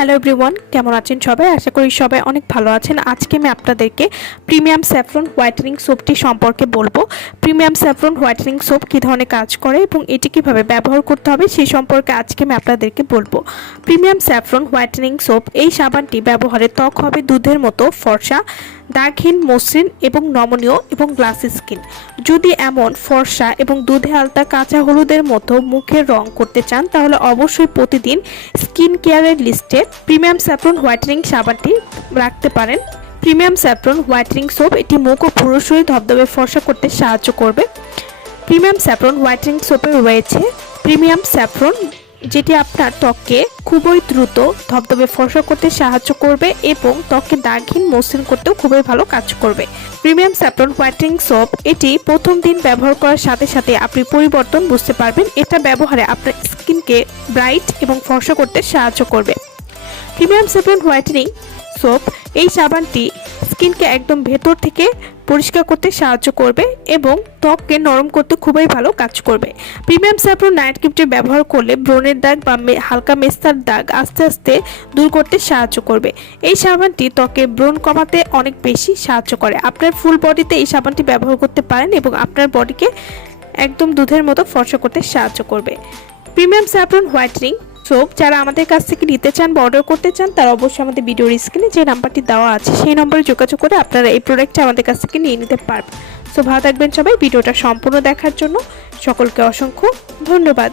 Hello everyone, কেমন আছেন সবাই? আশা করি সবাই অনেক ভালো আছেন। আজকে আমি আপনাদেরকে প্রিমিয়াম স্যাফরন হোয়াইটেনিং সোপটি সম্পর্কে বলবো। প্রিমিয়াম স্যাফরন হোয়াইটেনিং সোপ কী ধরনের কাজ করে এবং এটি কীভাবে ব্যবহার করতে হবে সেই সম্পর্কে আজকে আমি আপনাদেরকে বলবো। প্রিমিয়াম স্যাফরন হোয়াইটেনিং সোপ এই সাবানটি ব্যবহারে ত্বক হবে দুধের মতো ফর্সা, দাগহীন, মসৃণ এবং নমনীয় এবং গ্লাসি স্কিন। যদি এমন ফর্সা এবং দুধে আলতা কাঁচা হলুদের মতো মুখের রং করতে চান তাহলে অবশ্যই প্রতিদিন স্কিন কেয়ারের লিস্টে প্রিমিয়াম স্যাফরন হোয়াইটেনিং সাবানটি রাখতে পারেন। প্রিমিয়াম স্যাফরন হোয়াইটেনিং সোপ এটি মুখ ও পুরোপুরি ধবধবে ফর্সা করতে সাহায্য করবে। প্রিমিয়াম স্যাফরন হোয়াইটেনিং সোপে রয়েছে প্রিমিয়াম স্যাফরন, যেটি আপনার ত্বককে খুবই দ্রুত ধবধবে ফর্সা করতে সাহায্য করবে এবং ত্বককে দাগহীন, মসৃণ করতেও খুবই ভালো কাজ করবে। প্রিমিয়াম স্যাফরন হোয়াইটেনিং সোপ এটি প্রথম দিন ব্যবহার করার সাথে সাথে আপনি পরিবর্তন বুঝতে পারবেন। এটা ব্যবহারে আপনার স্কিনকে ব্রাইট এবং ফর্সা করতে সাহায্য করবে। প্রিমিয়াম স্যাফরন হোয়াইটেনিং সোপ এই সাবানটি স্কিনকে একদম ভেতর থেকে পরিষ্কার করতে সাহায্য করবে এবং ত্বককে নরম করতে খুবই ভালো কাজ করবে। প্রিমিয়াম স্যাফরন নাইট ক্রিমটি ব্যবহার করলে ব্রণের দাগ বা হালকা মেস্তার দাগ আস্তে আস্তে দূর করতে সাহায্য করবে। এই সাবানটি ত্বকে ব্রণ কমাতে অনেক বেশি সাহায্য করে। আপনার ফুল বডিতে এই সাবানটি ব্যবহার করতে পারেন এবং আপনার বডিকে একদম দুধের মতো ফর্সা করতে সাহায্য করবে। প্রিমিয়াম স্যাফরন হোয়াইটেনিং সোপ যারা আমাদের কাছ থেকে নিতে চান বা অর্ডার করতে চান তারা অবশ্যই আমাদের ভিডিওর স্ক্রিনে যে নাম্বারটি দেওয়া আছে সেই নম্বরে যোগাযোগ করে আপনারা এই প্রোডাক্টটা আমাদের কাছ থেকে নিয়ে নিতে পারবেন। সো ভালো থাকবেন সবাই। ভিডিওটা সম্পূর্ণ দেখার জন্য সকলকে অসংখ্য ধন্যবাদ।